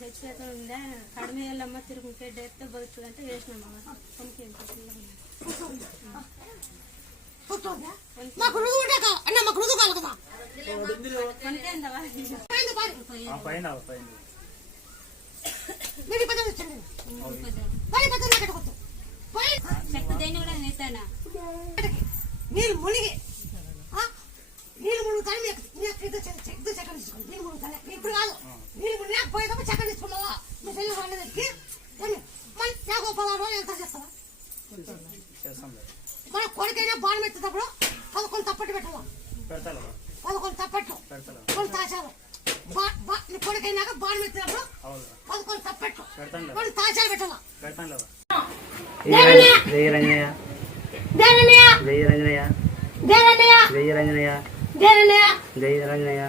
చచ్చిపోతా ఉందా కడిమే వాళ్ళమ్మ తిరుగుంటే డెత్ బతుకుతుందంటే వేసినామమ్మ కొనికి నీళ్ళు మునిగి నీళ్ళు మునుగుతాను నీళ్ళు మునుగుతాను ఇప్పుడు కాదు నీళ్ళు మునిగిపోయేటప్పుడు చక్కెర తీసుకున్నావా మీ చెల్లి వాళ్ళకి మళ్ళీ త్యాగోపాల ఎంత చేస్తావా మన కొడుకైనా బాణం ఎత్తేటప్పుడు 11 తప్పట్టు పెట్టాలా 11 తప్పట్లు కొన్ని తాచాలు నీ కొడుకైనాక బాణం ఎత్తేటప్పుడు 11 తప్పట్లు కొన్ని తాచాలు పెట్టాలా జయ రంజనయ్య జయ రంజనయ్య జయ రంజనయ్య జయ రంజనయ్య జయ రంజనయ్య జయ రంజనయ్య జయ రంజనయ్య